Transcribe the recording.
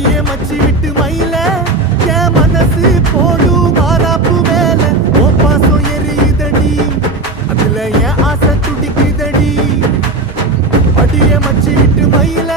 அடியே மச்சி விட்டு மயில என் மனசு போடு மாறாப்பு மேல ஓ பாசம் எரியுதடி அதுல என் ஆசை துடிக்குதடி அடியே மச்சி விட்டு மயில